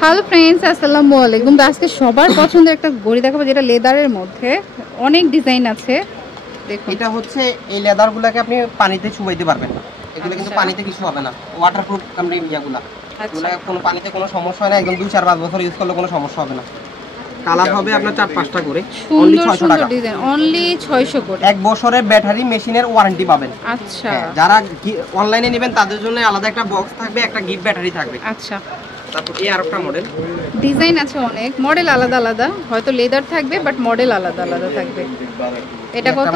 Hello friends, আসসালামু আলাইকুম। আজকে সবার পছন্দের একটা ঘড়ি দেখাবো যেটা লেদারের মধ্যে অনেক ডিজাইন আছে। দেখুন এটা হচ্ছে এই লেদারগুলোকে আপনি পানিতে চুবাইতে পারবেন না, এগুলো কিন্তু পানিতে কিছু হবে না, ওয়াটারপ্রুফ কামড়ে ইয়াগুলা। এগুলা কোনো পানিতে কোনো সমস্যা হয় না, একদম 2-4-5 বছর ইউজ করলে কোনো সমস্যা হবে না। কালার হবে আপনার 4-5টা করে, অনলি 600 টাকা ডিজাইন, অনলি 600 করে। 1 বছরের ব্যাটারি মেশিনের ওয়ারেন্টি পাবেন। আচ্ছা, যারা অনলাইনে নেবেন তাদের জন্য আলাদা একটা বক্স থাকবে, একটা গিফট ব্যাটারি থাকবে। আচ্ছা, তারপর এই আরেকটা মডেল, ডিজাইন আছে অনেক, মডেল আলাদা আলাদা, হয়তো লেদার থাকবে বাট মডেল আলাদা আলাদা থাকবে। এটা কত?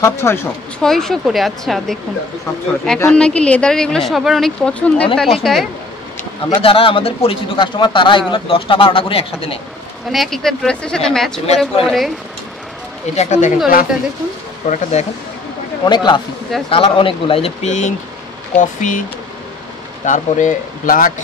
সব 600 করে। আচ্ছা দেখুন, এখন নাকি লেদারের এগুলো সবার অনেক পছন্দের তালিকায়। আমরা যারা আমাদের পরিচিত কাস্টমার তারা এগুলো 10টা-12টা করে একসাথে নেয়, মানে এক একটা ড্রেসের সাথে ম্যাচ করে পরে। এটা একটা দেখেন, এটা দেখুন, প্রোডাক্টটা দেখেন, অনেক ক্লাসিক কালার, অনেকগুলো। এই যে পিঙ্ক, কফি, তারপরে ব্ল্যাক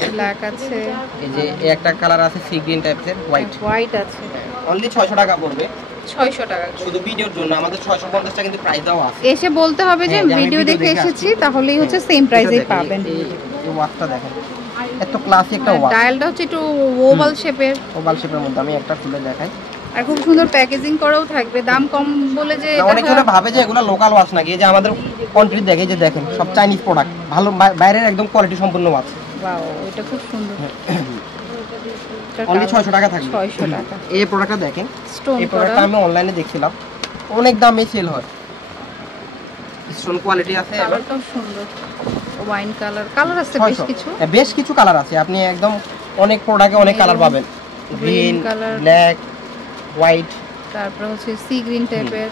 আছে, এই যে একটা কালার আছে সি গ্রিন টাইপের, হোয়াইট আছে। অনলি 600 টাকা পড়বে। 600 টাকা শুধু ভিডিওর জন্য। আমাদের 650 টাকা কিন্তু প্রাইস দেওয়া আছে। এসে বলতে হবে যে ভিডিও দেখে এসেছি, তাহলেই হচ্ছে সেম প্রাইসেই পাবেন। এই ওয়াচটা দেখেন, এত ক্লাসিক একটা ওয়াচ। ডায়ালটা হচ্ছে একটু ওভাল শেপের মধ্যে। আমি একটা খুলে দেখাই। আর খুব সুন্দর প্যাকেজিং করাও থাকবে, দাম কম বলে যে অনেকে ভাবে যে এগুলো লোকাল ওয়াচ নাকি। এই যে আমাদের কন্ট্রি দেখে যে দেখেন, সব চাইনিজ প্রোডাক্ট, ভালো বাইরের একদম কোয়ালিটি সম্পন্ন ওয়াচ। ওয়াও, এটা খুব সুন্দর। অনলি 600 টাকা থাকবে। 600 টাকা। এই প্রোডাক্টটা দেখেন, স্টোন এই প্রোডাক্টটা আমি অনলাইনে দেখছিলাম, অনেক দামে সেল হয়, স্টোন কোয়ালিটি আছে। কালারটাও সুন্দর, ওয়াইন কালার আছে বেশ কিছু কালার আছে। আপনি একদম অনেক প্রোডাক্টে অনেক কালার পাবেন, গ্রিন, ব্ল্যাক, হোয়াইট, তারপর হচ্ছে সি গ্রিন টাইপের,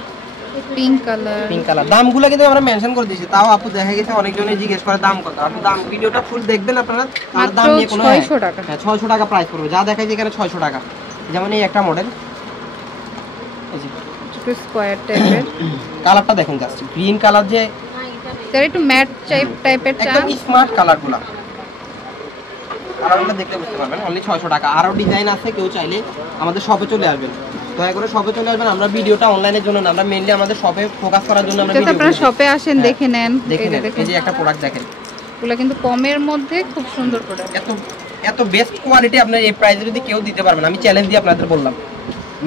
পিঙ্ক কালার। দামগুলো কিন্তু আমরা মেনশন করে দিয়েছি, তাও আপু দেখা গেছে অনেকজনে জিজ্ঞেস করে দাম কত। আপনি দাম ভিডিওটা ফুল দেখবেন আপনারা, তার দাম নিয়ে কোনো 600 টাকা। হ্যাঁ, 600 টাকা প্রাইস পড়বে। যা দেখাই এখানে 600 টাকা। যেমন এই একটা মডেল, এই যে একটু স্কয়ার টাইপের, কালারটা দেখেন, জাস্ট গ্রিন কালার, যে তার একটু ম্যাট টাইপের একদম স্মার্ট কালারগুলো। কালারগুলো দেখতে বুঝতে পারবেন। অনলি 600 টাকা। আরো ডিজাইন আছে, কেউ চাইলে আমাদের শপে চলে আসবেন, দয়া করে শপে চলে আসবেন। আমরা ভিডিওটা অনলাইনের জন্য না, আমরা মেইনলি আমাদের শপে ফোকাস করার জন্য আমরা ভিডিও। আপনারা শপে আসেন, দেখে নেন। এই যে একটা প্রোডাক্ট দেখেন, এগুলো কিন্তু কমের মধ্যে খুব সুন্দর প্রোডাক্ট। এত বেস্ট কোয়ালিটি আপনার এই প্রাইসে যদি কেউ দিতে পারবেন, আমি চ্যালেঞ্জ দিয়ে আপনাদের বললাম।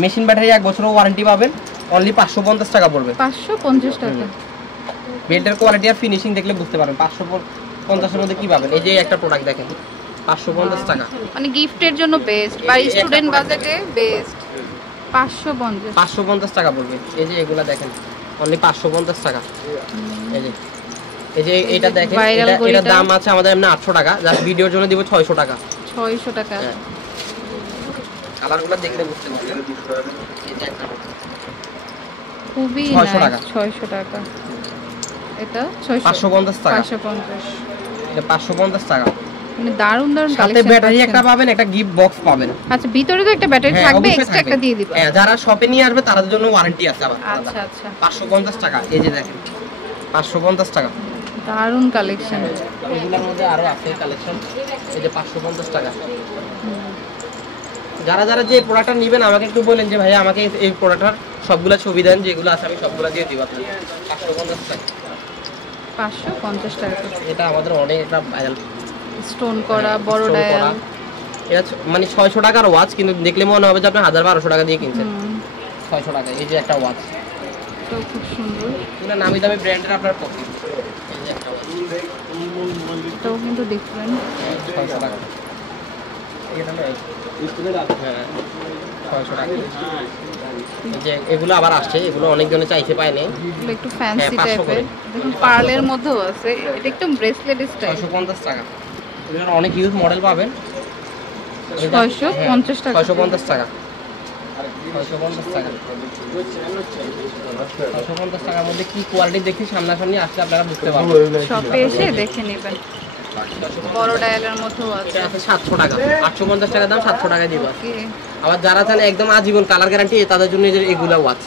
মেশিন ব্যাটারি 1 বছরের ওয়ারেন্টি পাবেন, অনলি 550 টাকা পড়বে। 550 টাকা। বেল্টের কোয়ালিটি আর ফিনিশিং দেখলে বুঝতে পারবেন 550 এর মধ্যে কি পাবেন। এই যে একটা প্রোডাক্ট দেখেন, 550 টাকা, মানে গিফটের জন্য বেস্ট বা স্টুডেন্ট বাজেটে বেস্ট। 550 টাকা পড়বে। এই যে এগুলা দেখেন, অনলি 550 টাকা। এই যে এটা দেখেন, এটা দাম আছে আমাদের এমনি 800 টাকা, জাস্ট ভিডিওর জন্য দিব 600 টাকা। 600 টাকা। কালারগুলো দেখলে বুঝতে পারবেন। এই যে একটা খুবই 600 টাকা। 600 টাকা। এটা 550 টাকা। 550। এটা 550 টাকা। মানে দারুন কালেকশন। সাথে ব্যাটারি একটা পাবেন, একটা গিফট বক্স পাবেন। আচ্ছা, ভিতরে তো একটা ব্যাটারি থাকবে, এক্সট্রা একটা দিয়ে দিবেন। হ্যাঁ, যারা শপে নিয়ে আসবে তাদের জন্য ওয়ারেন্টি আছে আবার। আচ্ছা। 550 টাকা। এই যে দেখেন, 550 টাকা। দারুন কালেকশন। এগুলোর মধ্যে আরো আছে কালেকশন। এই যে 550 টাকা। যারা যে প্রোডাক্টটা নেবেন আমাকে একটু বলেন যে ভাই আমাকে এই প্রোডাক্টটার সবগুলা ছবি দেন, যেগুলো আছে আমি সবগুলা দিয়ে দিব আপনাকে। 550 টাকা। 550 টাকা। এটা আমাদের অনেক একটা ভাইরাল স্টোন করা বড় ডায়াল। এটা মানে 600 টাকার ওয়াচ, কিন্তু দেখলে মনে হবে যে আপনি 1000-1200 টাকা দিয়ে কিনছেন। 600 টাকা। এই যে একটা ওয়াচ, তো খুব সুন্দর। এটা নামি দামি ব্র্যান্ডের আপনার পকেট। এই যে একটা ওয়াচ, এটাও কিন্তু ডিফারেন্ট। 600 টাকা। এটা না, হ্যাঁ 600 টাকা। এই যে এগুলো আবার আসছে, এগুলো অনেকজনে চাইছে পায় নাই, এগুলো একটু ফ্যান্সি টাইপের। দেখুন পার্লের মধ্যেও আছে, এটা একটু ব্রেসলেট স্টাইল। 650 টাকা। এগুলোর অনেক ইউজ মডেল পাবেন। 650 টাকা। 650 টাকা। 650 টাকা। 650 টাকার মধ্যে কি কোয়ালিটি দেখি সামনাসামনি আসলে আপনারা বুঝতে পারবেন। শপে এসে দেখে নেবেন। বড় ডায়ালের মধ্যেও আছে। 700 টাকা। 850 টাকা দাম, 700 টাকা দিব। আবার যারা চান একদম আজীবন কালার গ্যারান্টি, তাদের জন্য এই যে এগুলা ওয়াচ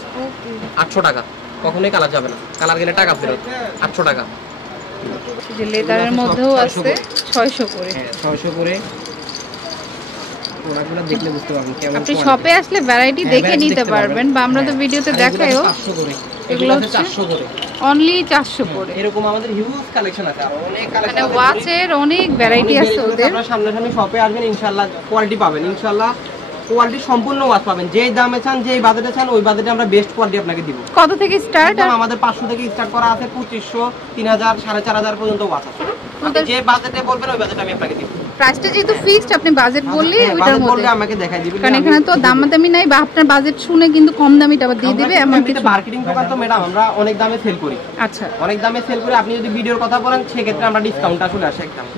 800 টাকা। কখনোই কালার যাবে না, কালার গেলে টাকা ফেরত। 800 টাকা। যে লেদারের মধ্যেও আছে 600 করে। 600 করে। প্রোডাক্টগুলো দেখলে বুঝতে পারবেন কেমন। আপনি শপে আসলে ভ্যারাইটি দেখে নিতে পারবেন, বা আমরা তো ভিডিওতে দেখাইও। 500 করে। এগুলো আছে 400 করে। অনলি 400 করে। এরকম আমাদের হিউজ কালেকশন আছে, আর অনেক কালেকশন মানে ওয়াচের অনেক ভ্যারাইটি আছে ওদের। আপনারা সামনাসামনি শপে আসবেন, ইনশাআল্লাহ কোয়ালিটি পাবেন, ইনশাআল্লাহ কোয়ালিটি সম্পূর্ণ ওয়াচ পাবেন। যেই দামে চান, যেই বাজেটে চান, ওই বাজেটে আমরা বেস্ট কোয়ালিটি আপনাকে দিব। কত থেকে স্টার্ট? আমাদের 500 থেকে স্টার্ট করা আছে, 2500, 3000, 4500 পর্যন্ত ওয়াচ আছে। আপনি যে বাজেটে বলবেন ওই বাজেটে আমি আপনাকে দিব। প্রাইসটা যেহেতু ফিক্সড, আপনি বাজেট বললে ওইটার মধ্যে আমাকে দেখাই দিবেন, কারণ এখানে তো দামাদামি নাই, বা আপনার বাজেট শুনে কিন্তু কম দামিটা আবার দিয়ে দিবে এমন কিছু। মার্কেটিং দোকান তো ম্যাডাম, আমরা অনেক দামে সেল করি। আচ্ছা, অনেক দামে সেল করি। আপনি যদি ভিডিওর কথা বলেন সেক্ষেত্রে আমরা ডিসকাউন্টটা চলে আসে একদম।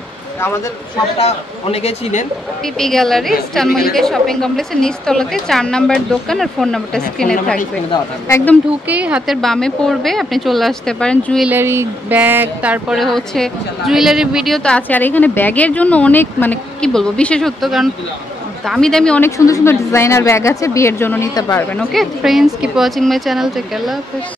আমাদের শপটা অনেকেই চিনেন, পিপি গ্যালারি স্টার মল্লিকা শপিং কমপ্লেক্সের নিচতলাতে 4 নাম্বার দোকান, আর ফোন নাম্বারটা স্ক্রিনে থাকবে। একদম ঢুকেই হাতের বামে পড়বে, আপনি চলে আসতে পারেন। জুয়েলারি, ব্যাগ, তারপরে হচ্ছে জুয়েলারি ভিডিও তো আছে। আর এখানে ব্যাগের জন্য অনেক মানে কি বলবো বিশেষত্ব, কারণ দামি দামি অনেক সুন্দর সুন্দর ডিজাইনার ব্যাগ আছে, বিয়ের জন্য নিতে পারবেন। Okay friends, keep watching my channel, take care, আল্লাহ হাফেজ।